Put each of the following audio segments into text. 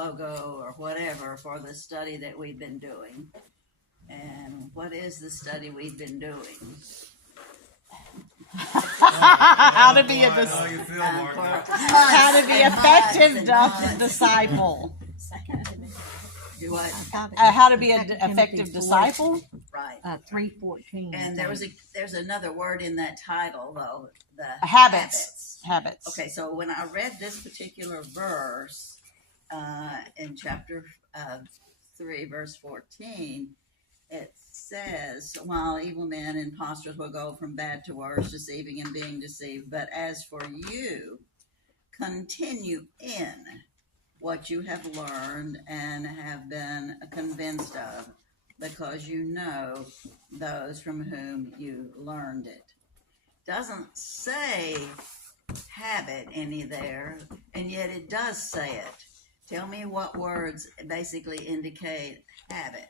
logo or whatever for the study that we've been doing. And what is the study we've been doing? How to be a How you feel, Mark? how to be effective disciple. Do what? How to be an effective disciple. Right. 3:14. And there's another word in that title though. The Habits. Okay, so when I read this particular verse in chapter 3, verse 14, it says, while evil men and impostors will go from bad to worse, deceiving and being deceived, but as for you, continue in what you have learned and have been convinced of, because you know those from whom you learned it. Doesn't say habit any there, and yet it does say it. Tell me what words basically indicate habit.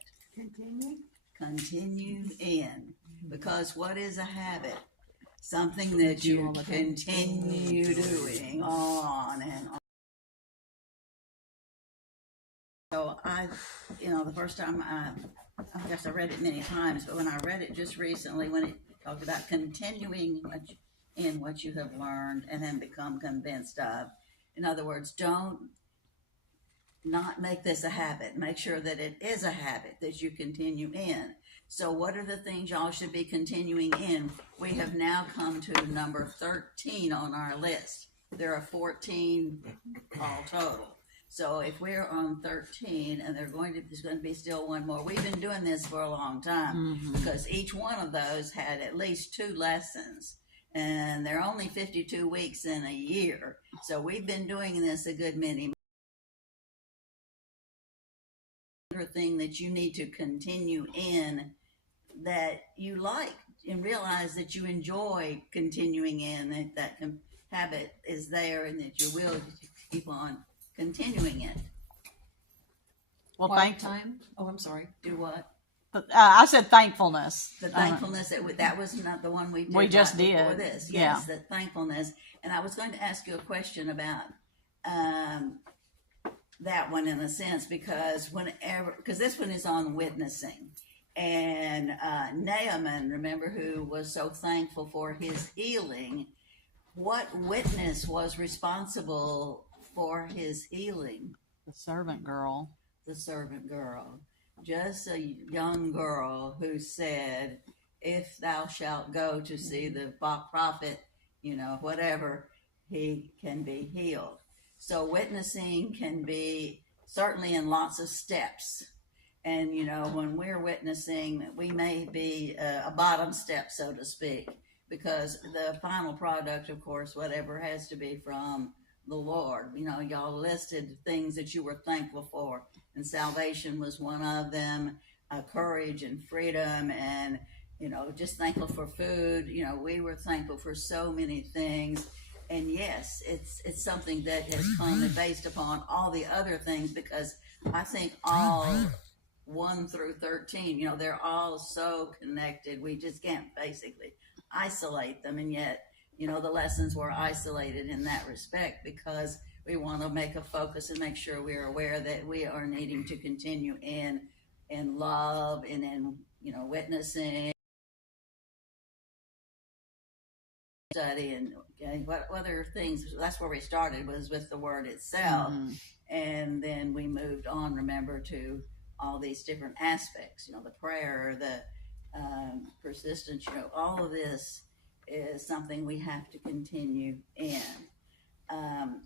Continue in. Because what is a habit? Something that you continue doing on and on. So the first time I guess I read it many times, but when I read it just recently, when it talked about continuing in what you have learned and then become convinced of. In other words, don't not make this a habit. Make sure that it is a habit that you continue in. So what are the things y'all should be continuing in? We have now come to number 13 on our list. There are 14 all total. So if we're on 13 and there's going to be still one more, we've been doing this for a long time because each one of those had at least 2 lessons. And they're only 52 weeks in a year. So we've been doing this a good many. Thing that you need to continue in that you like and realize that you enjoy continuing in, that habit is there and that you will keep on continuing it. Well, time. Oh, I'm sorry. Do what? I said thankfulness. The thankfulness, that was not the one we just did. Before this. Yes, the thankfulness. And I was going to ask you a question about that one in a sense, because this one is on witnessing. And Naaman, remember, who was so thankful for his healing, what witness was responsible for his healing? The servant girl. The servant girl. Just a young girl who said, if thou shalt go to see the prophet, whatever, he can be healed. So witnessing can be certainly in lots of steps. And, when we're witnessing, we may be a bottom step, so to speak, because the final product, of course, whatever, has to be from the Lord. Y'all listed things that you were thankful for, and salvation was one of them, courage and freedom, and, just thankful for food. We were thankful for so many things. And yes, it's something that has come based upon all the other things, because I think all 1 through 13, they're all so connected. We just can't basically isolate them. And yet, the lessons were isolated in that respect, because we want to make a focus and make sure we're aware that we are needing to continue in love and in, witnessing, study, and what other things. That's where we started, was with the word itself. And then we moved on, remember, to all these different aspects, the prayer, the persistence, all of this is something we have to continue in.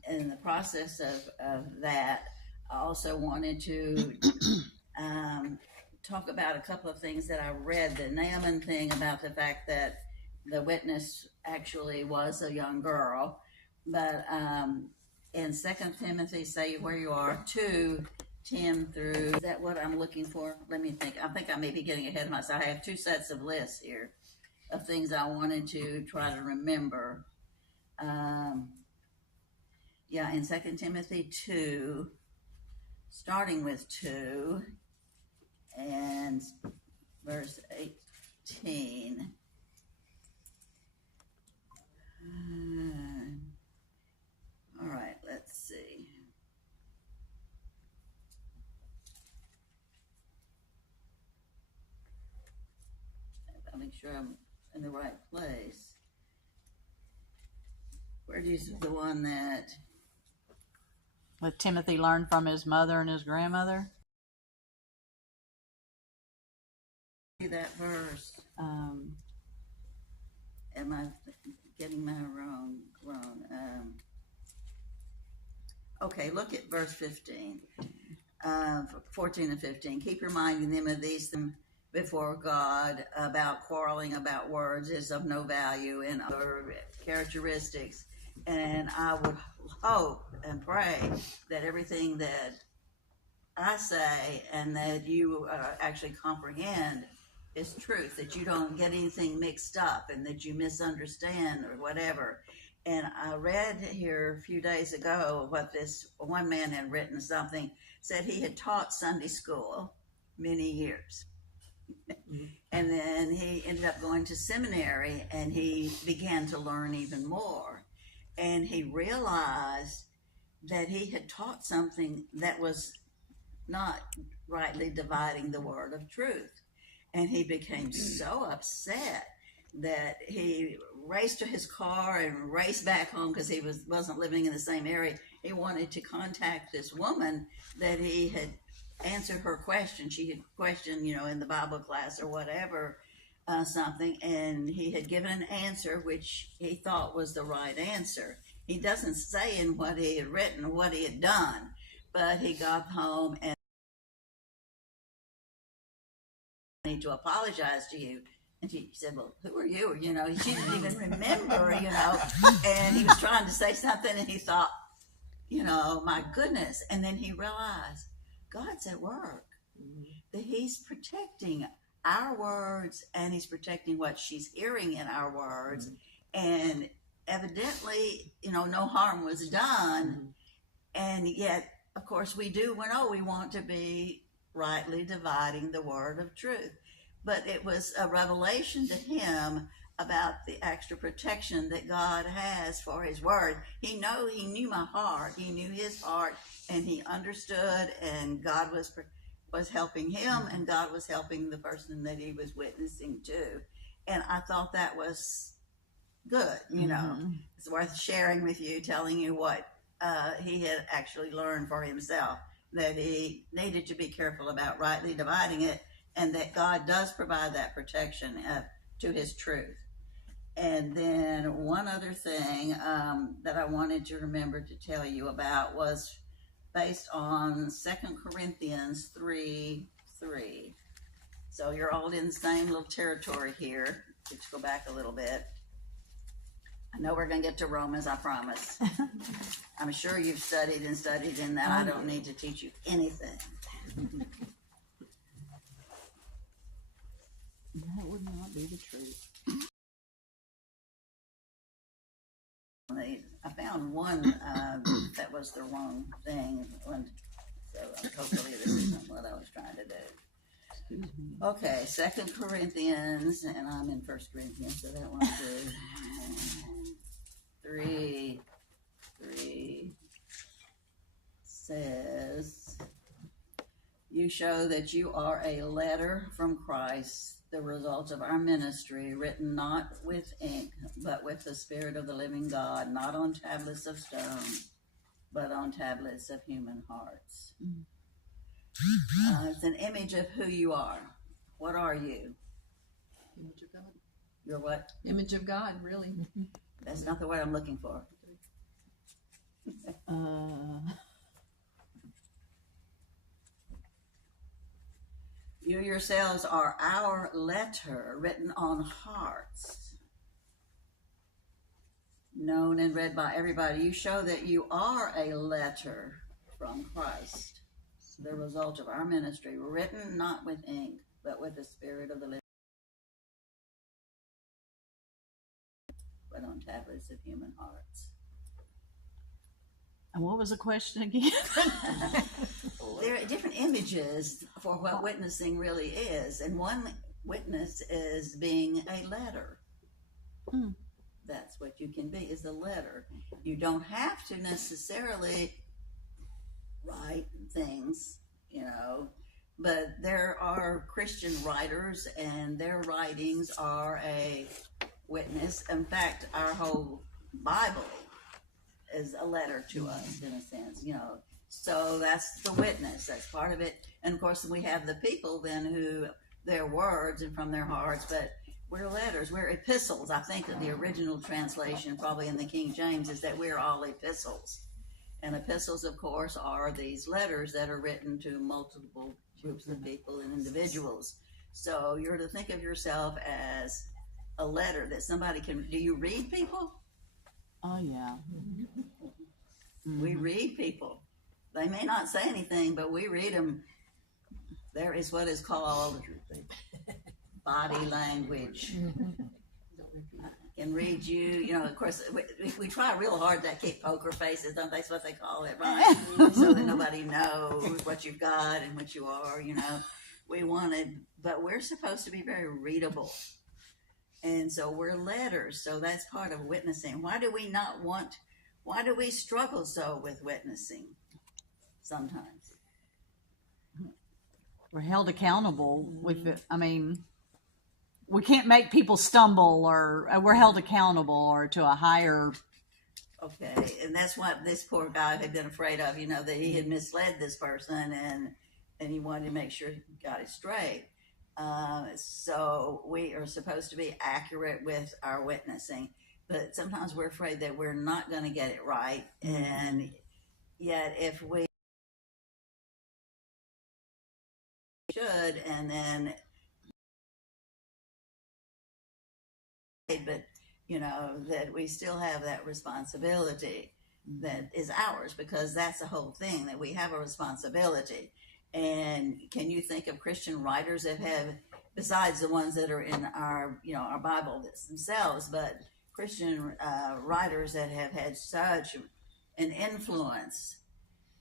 In the process of that, I also wanted to talk about a couple of things that I read. The Naaman thing, about the fact that the witness actually was a young girl. But in 2 Timothy, say where you are, 2:10 through, is that what I'm looking for? Let me think. I think I may be getting ahead of myself. I have 2 sets of lists here of things I wanted to try to remember. In 2 Timothy 2, starting with 2 and verse 18. All right, let's see. sure I'm in the right place. Where's the one that? What Timothy learned from his mother and his grandmother. See that verse? Um, Am I getting mine wrong? Okay, look at verse 15. 14 and 15. Keep reminding them of these things before God. About quarreling about words is of no value in other characteristics. And I would hope and pray that everything that I say and that you actually comprehend is truth, that you don't get anything mixed up and that you misunderstand or whatever. And I read here a few days ago what this one man had written something, said he had taught Sunday school many years. And then he ended up going to seminary and he began to learn even more. And he realized that he had taught something that was not rightly dividing the word of truth. And he became so upset that he raced to his car and raced back home because he wasn't living in the same area. He wanted to contact this woman that he had answered her question. She had questioned, in the Bible class or whatever, something, and he had given an answer which he thought was the right answer. He doesn't say in what he had written what he had done, but he got home and I need to apologize to you. And she said, well, who are you? She didn't even remember, and he was trying to say something and he thought, my goodness. And then he realized God's at work, that he's protecting our words and he's protecting what she's hearing in our words. And evidently, no harm was done. And yet, of course, we want to be rightly dividing the word of truth. But it was a revelation to him about the extra protection that God has for his word. He knew my heart. He knew his heart, and he understood, and God was helping him, and God was helping the person that he was witnessing to. And I thought that was good, It's worth sharing with you, telling you what he had actually learned for himself, that he needed to be careful about rightly dividing it, and that God does provide that protection to his truth. And then one other thing that I wanted to remember to tell you about was based on 2 Corinthians 3:3. So you're all in the same little territory here. Let's go back a little bit. I know we're going to get to Romans, I promise. I'm sure you've studied and that I don't need to teach you anything. That would not be the truth. I found one that was the wrong thing, so hopefully this isn't what I was trying to do. Okay, 2 Corinthians, and I'm in 1 Corinthians, so that one too. 3 says, you show that you are a letter from Christ, the result of our ministry, written not with ink, but with the Spirit of the living God, not on tablets of stone, but on tablets of human hearts. It's an image of who you are. What are you? Image of God. You're what? Image of God, really. That's not the word I'm looking for. You yourselves are our letter written on hearts, known and read by everybody. You show that you are a letter from Christ, the result of our ministry, written not with ink, but with the Spirit of the living, but on tablets of human hearts. And what was the question again? There are different images for what witnessing really is, and one witness is being a letter. That's what you can be, is a letter. You don't have to necessarily write things, But there are Christian writers, and their writings are a witness. In fact, our whole Bible is a letter to us, in a sense, you know. So that's the witness. That's part of it. And of course, we have the people then who their words and from their hearts, but we're letters. We're epistles. I think that the original translation, probably in the King James, is that we're all epistles. And epistles, of course, are these letters that are written to multiple groups of people and individuals. So you're to think of yourself as a letter that somebody can. Do you read people? Oh yeah. We read people. They may not say anything, but we read them. There is what is called body language. I can read you. You know, of course, we try real hard to keep poker faces, don't they? That's what they call it, right? So that nobody knows what you've got and what you are, you know. But we're supposed to be very readable. And so we're letters. So that's part of witnessing. Why do we struggle so with witnessing sometimes? We're held accountable with it. I mean, we can't make people stumble, or we're held accountable or to a higher. Okay, and that's what this poor guy had been afraid of, you know, that he had misled this person, and he wanted to make sure he got it straight. So we are supposed to be accurate with our witnessing, but sometimes we're afraid that we're not going to get it right. And yet if we should, and then, but you know, that we still have that responsibility that is ours, because that's the whole thing, that we have a responsibility. And can you think of Christian writers that have, besides the ones that are in our, you know, our Bible themselves, but Christian writers that have had such an influence?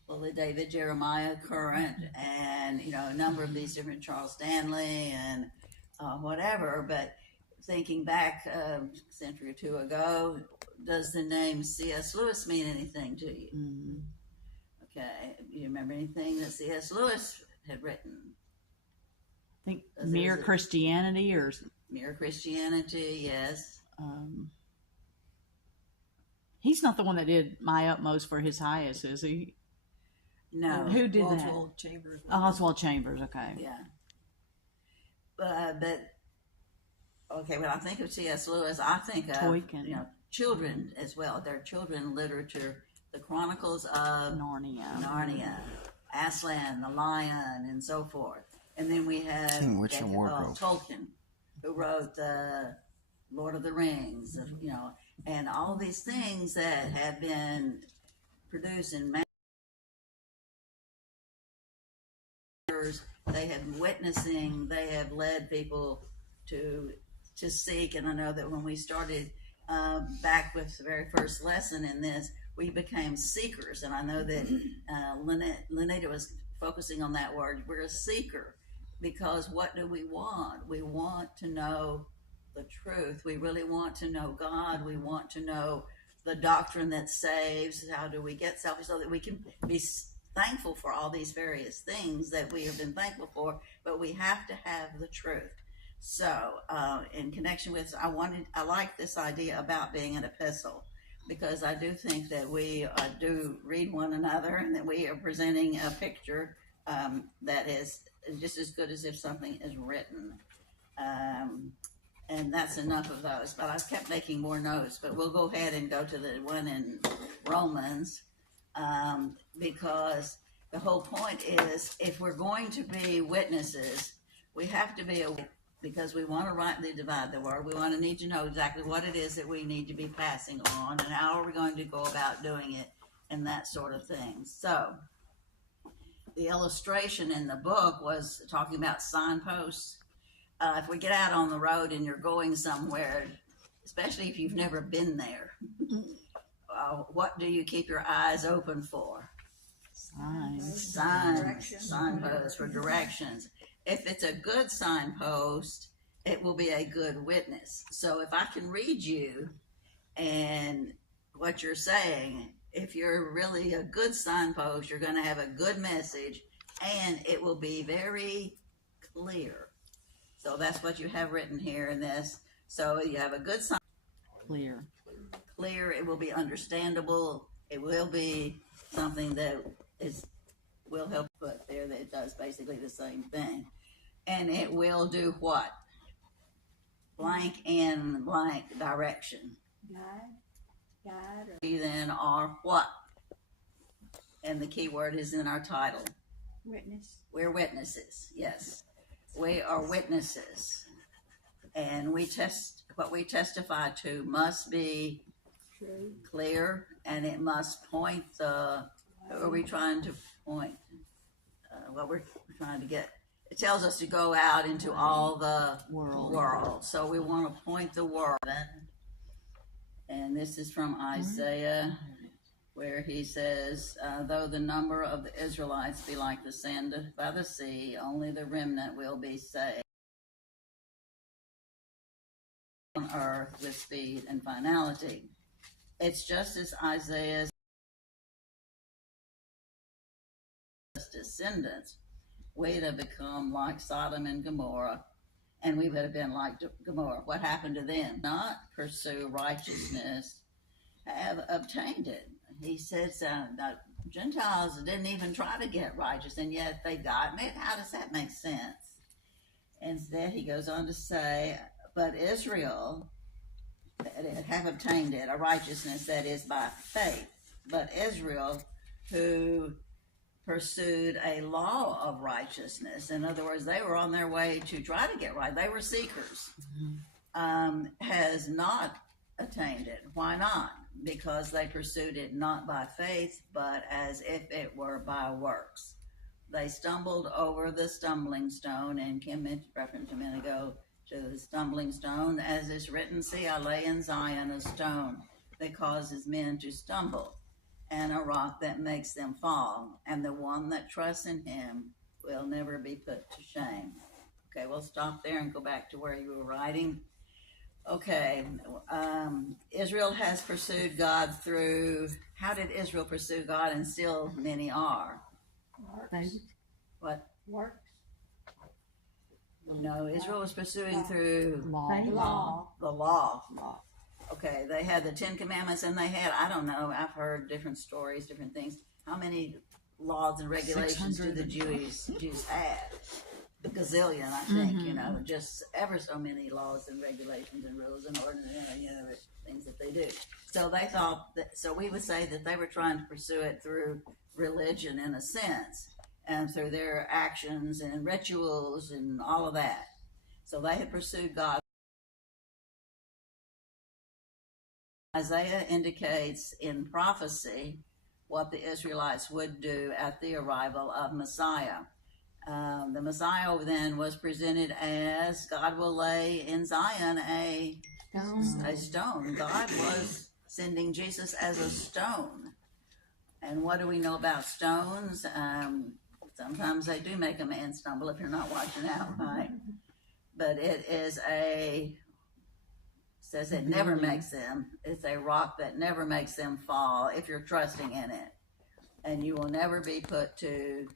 Well, David Jeremiah, current, and you know, a number of these different, Charles Stanley and whatever. But thinking back a century or two ago, does the name C.S. Lewis mean anything to you? Mm-hmm. Okay, do you remember anything that C.S. Lewis had written? I think Mere Christianity or Mere Christianity, yes. He's not the one that did My Utmost for His Highest, is he? No. Who did Oswald that? Chambers. Oswald Chambers, okay. Yeah. But okay, when I think of C.S. Lewis, I think of Tolkien. You know, children as well. Their children literature, the Chronicles of Narnia, Aslan, the Lion, and so forth. And then we have Tolkien, who wrote the Lord of the Rings, you know, and all these things that have been produced in they have witnessing, they have led people to seek. And I know that when we started back with the very first lesson in this, we became seekers. And I know that Lynetta was focusing on that word. We're a seeker, because what do we want? We want to know the truth. We really want to know God. We want to know the doctrine that saves. How do we get salvation so that we can be thankful for all these various things that we have been thankful for, but we have to have the truth. So in connection with, I like this idea about being an epistle, because I do think that we do read one another, and that we are presenting a picture that is just as good as if something is written. And that's enough of those, but I kept making more notes, but we'll go ahead and go to the one in Romans. Because the whole point is, if we're going to be witnesses, we have to be because we want to rightly divide the word. We want to need to know exactly what it is that we need to be passing on, and how are we going to go about doing it, and that sort of thing. So the illustration in the book was talking about signposts. If we get out on the road and you're going somewhere, especially if you've never been there, what do you keep your eyes open for? Signposts for directions. If it's a good signpost, it will be a good witness. So if I can read you and what you're saying, if you're really a good signpost, you're going to have a good message, and it will be very clear. So that's what you have written here in this. So you have a good sign. Clear. Clear, it will be understandable, it will be something that will help put there that it does basically the same thing. And it will do what? Blank in blank direction. God, or We then are what? And the key word is in our title. witness. We're witnesses, yes. We are witnesses. And what we testify to must be True. clear, and it must point who are we trying to point? What we're trying to get. It tells us to go out into all the world. So we want to point the world. And this is from Isaiah, where he says, though the number of the Israelites be like the sand by the sea, only the remnant will be saved on earth with speed and finality. It's just as Isaiah's descendants, we'd have become like Sodom and Gomorrah, and we would have been like Gomorrah. What happened to them? Not pursue righteousness, have obtained it. He says the Gentiles didn't even try to get righteous, and yet they got it. How does that make sense? Instead, he goes on to say, but Israel have obtained it, a righteousness that is by faith. But Israel, who pursued a law of righteousness, in other words, they were on their way to try to get right. They were seekers. Has not attained it. Why not? Because they pursued it not by faith, but as if it were by works. They stumbled over the stumbling stone, and Kim referenced a minute ago to the stumbling stone, as is written, see, I lay in Zion a stone that causes men to stumble, and a rock that makes them fall, and the one that trusts in him will never be put to shame. Okay, we'll stop there and go back to where you were writing. Okay, Israel has pursued God through, how did Israel pursue God? And still many are. Works. What? Works. No, Israel was pursuing through Law. the law. Okay, they had the 10 Commandments, and they had, I don't know, I've heard different stories, different things. How many laws and regulations do the Jews have? A gazillion, I think, just ever so many laws and regulations and rules and ordinances, things that they do. So they thought so we would say that they were trying to pursue it through religion in a sense, and through their actions and rituals and all of that. So they had pursued God. Isaiah indicates in prophecy what the Israelites would do at the arrival of Messiah. The Messiah then was presented as God will lay in Zion a stone. God was sending Jesus as a stone. And what do we know about stones? Sometimes they do make a man stumble if you're not watching out, right? But it is says it never makes them. It's a rock that never makes them fall if you're trusting in it. And you will never be put to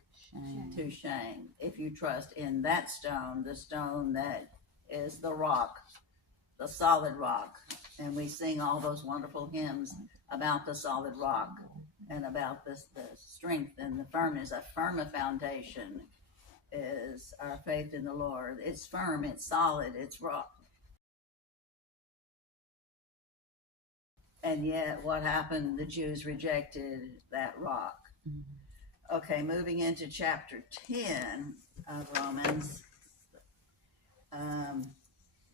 shame if you trust in that stone, the stone that is the rock, the solid rock. And we sing all those wonderful hymns about the solid rock and about the strength and the firmness. A firm foundation is our faith in the Lord. It's firm, it's solid, it's rock. And yet what happened? The Jews rejected that rock. Okay, moving into chapter 10 of Romans.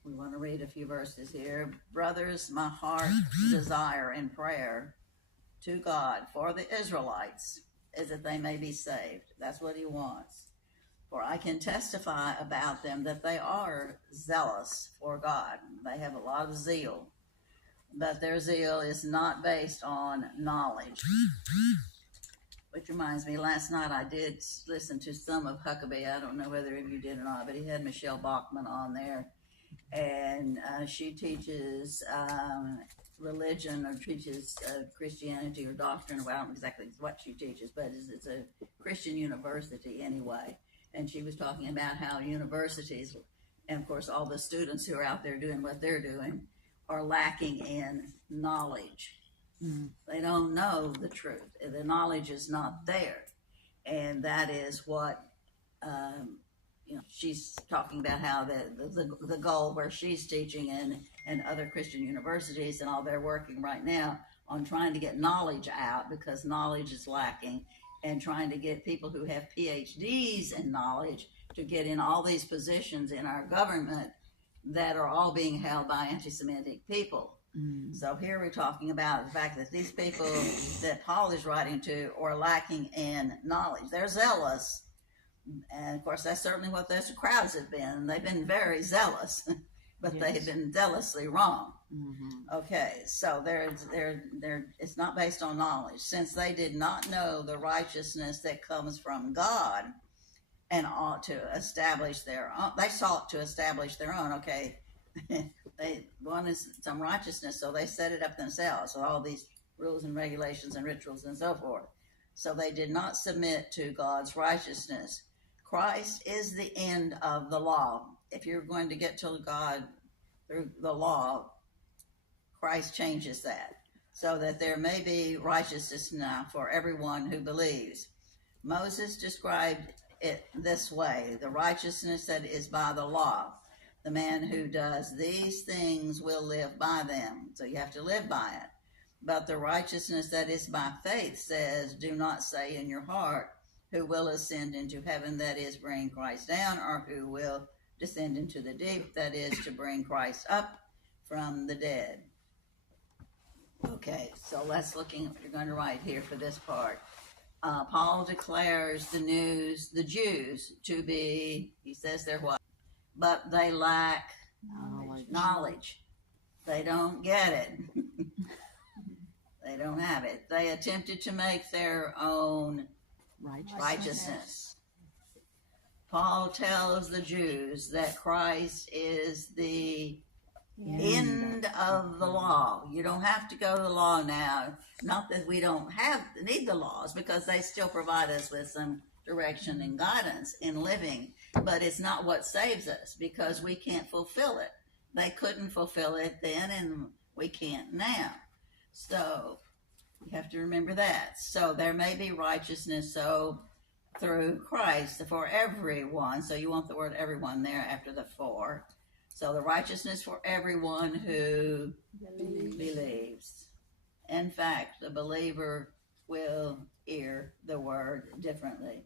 We want to read a few verses here. Brothers, my heart desire and prayer to God for the Israelites is that they may be saved. That's what he wants. For I can testify about them that they are zealous for God. They have a lot of zeal, but their zeal is not based on knowledge. Which reminds me, last night I did listen to some of Huckabee. I don't know whether you did or not, but he had Michelle Bachman on there. And she teaches religion or teaches Christianity or doctrine, or I don't know exactly what she teaches, but it's a Christian university anyway. And she was talking about how universities, and of course all the students who are out there doing what they're doing, are lacking in knowledge. They don't know the truth. The knowledge is not there. And that is what, she's talking about how the goal where she's teaching and other Christian universities and all, they're working right now on trying to get knowledge out because knowledge is lacking, and trying to get people who have PhDs in knowledge to get in all these positions in our government that are all being held by anti-Semitic people. So here we're talking about the fact that these people that Paul is writing to are lacking in knowledge. They're zealous. And of course, that's certainly what those crowds have been. They've been very zealous, but Yes. they've been zealously wrong. Okay, so it's not based on knowledge. Since they did not know the righteousness that comes from God and ought to establish their own, they sought to establish their own. Okay, they wanted some righteousness, so they set it up themselves with all these rules and regulations and rituals and so forth. So they did not submit to God's righteousness. Christ is the end of the law. If you're going to get to God through the law, Christ changes that so that there may be righteousness now for everyone who believes. Moses described it this way: the righteousness that is by the law. The man who does these things will live by them. So you have to live by it. But the righteousness that is by faith says, do not say in your heart, who will ascend into heaven, that is, bring Christ down, or who will descend into the deep, that is, to bring Christ up from the dead. Okay, so let's looking at what you're going to write here for this part. Paul declares the Jews to be, he says they're what? But they lack knowledge. They don't get it. They don't have it. They attempted to make their own righteousness. Paul tells the Jews that Christ is the end of the law. You don't have to go to the law now. Not that we don't need the laws, because they still provide us with some direction and guidance in living, but it's not what saves us, because we can't fulfill it. They couldn't fulfill it then, and we can't now. So you have to remember that. So there may be righteousness through Christ for everyone. So you want the word everyone there after the for. So the righteousness for everyone who believes. In fact, the believer will hear the word differently.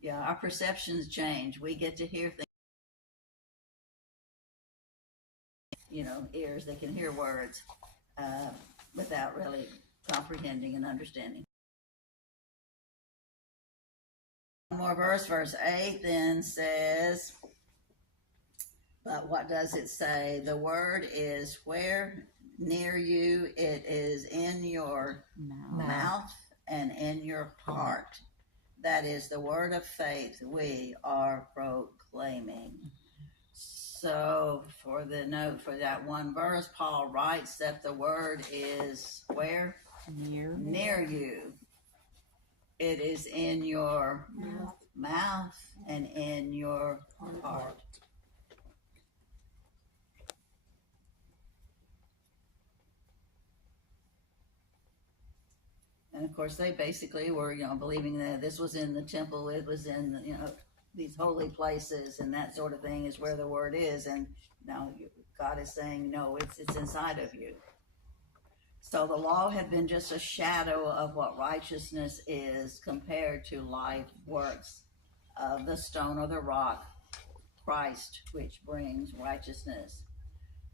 Yeah, our perceptions change. We get to hear things. Ears that can hear words without really comprehending and understanding. One more verse 8 then says, but what does it say? The word is where? Near you. It is in your mouth and in your heart. That is the word of faith we are proclaiming. So for the note for that one verse, Paul writes that the word is where? Near you. It is in your mouth and in your heart. And of course, they basically were, believing that this was in the temple, it was in, these holy places, and that sort of thing is where the word is. And now God is saying, no, it's inside of you. So the law had been just a shadow of what righteousness is compared to life works of the stone or the rock, Christ, which brings righteousness.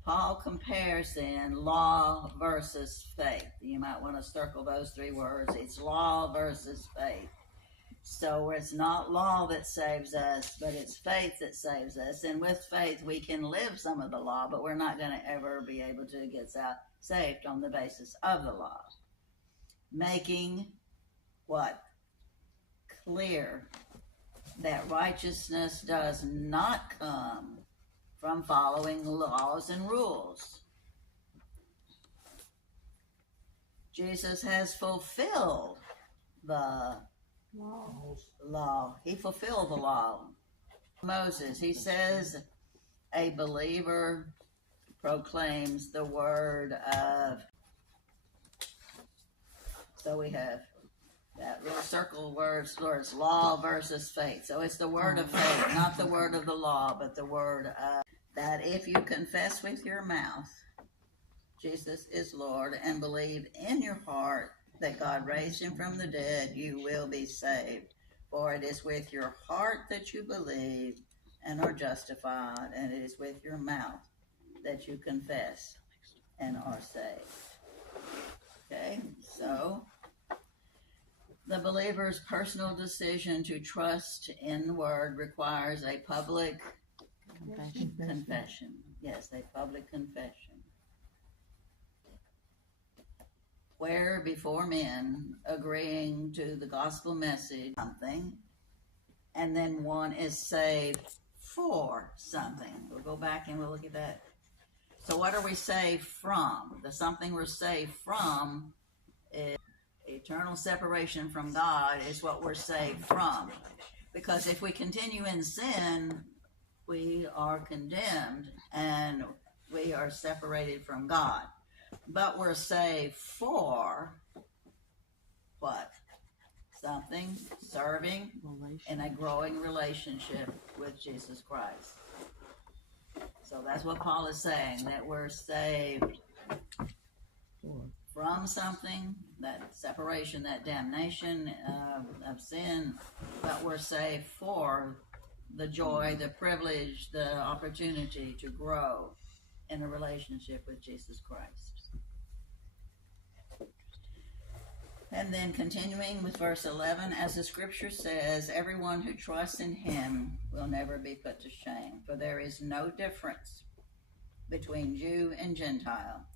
Paul compares then law versus faith. You might want to circle those three words. It's law versus faith. So it's not law that saves us, but it's faith that saves us. And with faith, we can live some of the law, but we're not going to ever be able to get saved on the basis of the law. Making what? Clear that righteousness does not come from following laws and rules. Jesus has fulfilled the law. He fulfilled the law. Moses, he says, a believer proclaims the word of. So we have that little circle words, law versus faith. So it's the word of faith, not the word of the law, but the word of that. If you confess with your mouth Jesus is Lord and believe in your heart that God raised him from the dead, you will be saved. For it is with your heart that you believe and are justified, and it is with your mouth that you confess and are saved. Okay, so the believer's personal decision to trust in the word requires a public confession. Yes, a public confession. Where before men agreeing to the gospel message something, and then one is saved for something. We'll go back and we'll look at that. So what are we saved from? The something we're saved from is eternal separation from God is what we're saved from. Because if we continue in sin, we are condemned and we are separated from God. But we're saved for what? Something, serving in a growing relationship with Jesus Christ. So that's what Paul is saying, that we're saved from something, that separation, that damnation of sin, but we're saved for the joy, the privilege, the opportunity to grow in a relationship with Jesus Christ. And then continuing with verse 11, as the scripture says, everyone who trusts in him will never be put to shame, for there is no difference between Jew and Gentile.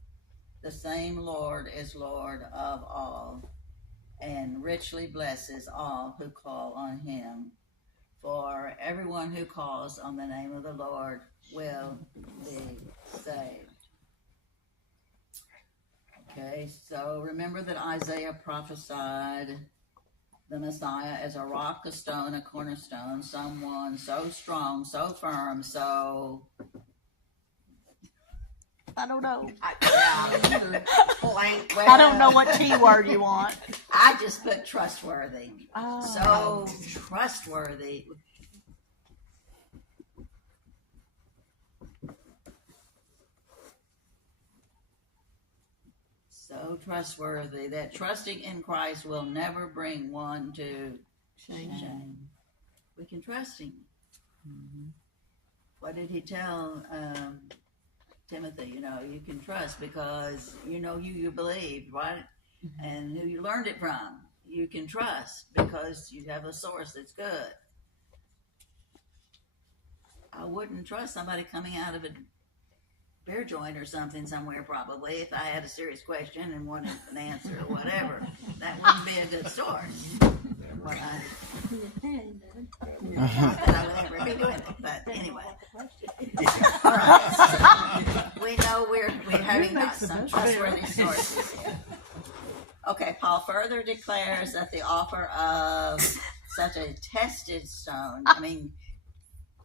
The same Lord is Lord of all, and richly blesses all who call on him. For everyone who calls on the name of the Lord will be saved. Okay, so remember that Isaiah prophesied the Messiah as a rock, a stone, a cornerstone, someone so strong, so firm, so... I don't know. Blank, I don't know what T word you want. I just put trustworthy. Oh. So trustworthy. So trustworthy that trusting in Christ will never bring one to shame. We can trust him. Mm-hmm. What did he tell Timothy? You know, you can trust because you know you believe, right? Mm-hmm. And who you learned it from. You can trust because you have a source that's good. I wouldn't trust somebody coming out of a beer joint or something somewhere probably if I had a serious question and wanted an answer or whatever. That wouldn't be a good source. Not that I would ever be doing it, but anyway. All right. So we know we're having got some trustworthy sources here. Okay, Paul further declares that the offer of such a tested stone, I mean,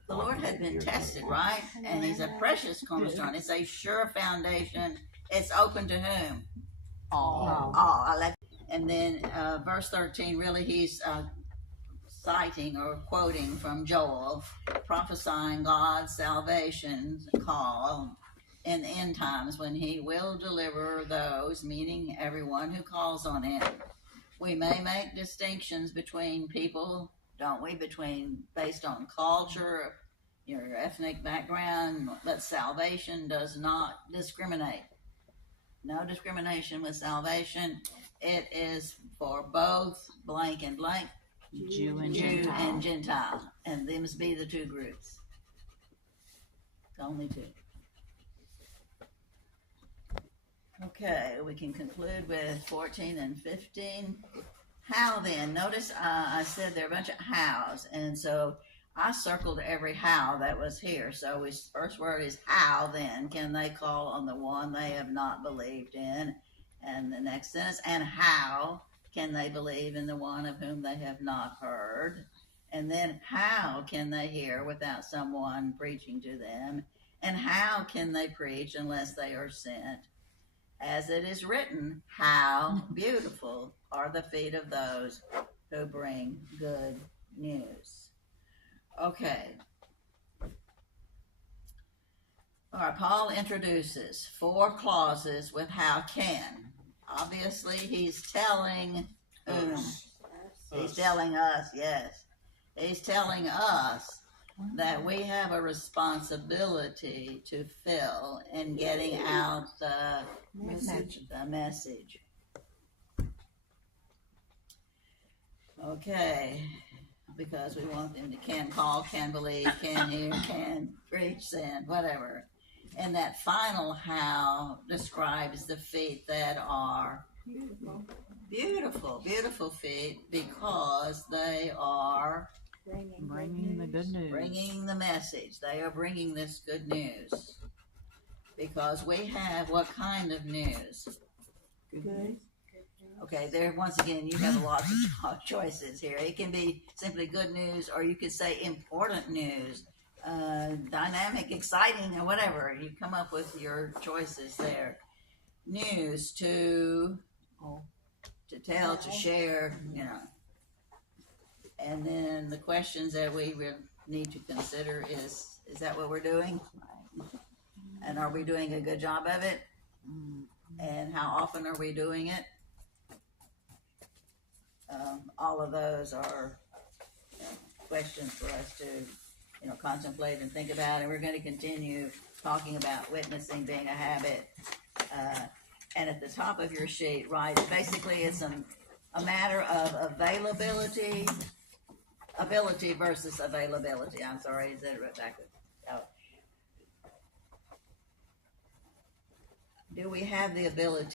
the Lord had been tested, right? And he's a precious cornerstone. It's a sure foundation. It's open to whom? All. And then verse 13, really he's citing or quoting from Joel, prophesying God's salvation call in the end times when he will deliver those, meaning everyone who calls on him. We may make distinctions between people, don't we, based on culture, your ethnic background, but salvation does not discriminate. No discrimination with salvation. It is for both blank and blank, Jew and Gentile. And they must be the two groups. Only two. Okay, we can conclude with 14 and 15. How then? Notice I said there are a bunch of hows, and so I circled every how that was here. So first word is how then can they call on the one they have not believed in? And the next sentence, and how can they believe in the one of whom they have not heard? And then how can they hear without someone preaching to them? And how can they preach unless they are sent? As it is written, how beautiful are the feet of those who bring good news. Okay. All right, Paul introduces 4 clauses with how can. Obviously, he's telling whom? He's telling us, yes. He's telling us that we have a responsibility to fill in getting out the message. Okay, because we want them to can call, can believe, can hear, can preach, send, whatever. And that final how describes the feet that are beautiful feet, because they are Bringing the good news. bringing the message. They are bringing this good news. Because we have what kind of news? Good. Okay, there once again you have lots of choices here. It can be simply good news, or you could say important news, dynamic, exciting, or whatever. You come up with your choices there. News to tell, to share, And then the questions that we would need to consider is that what we're doing? And are we doing a good job of it? And how often are we doing it? All of those are questions for us to, contemplate and think about. And we're going to continue talking about witnessing being a habit. And at the top of your sheet, right, basically it's a matter of ability versus availability. I'm sorry, is that backwards? Oh. Do we have the ability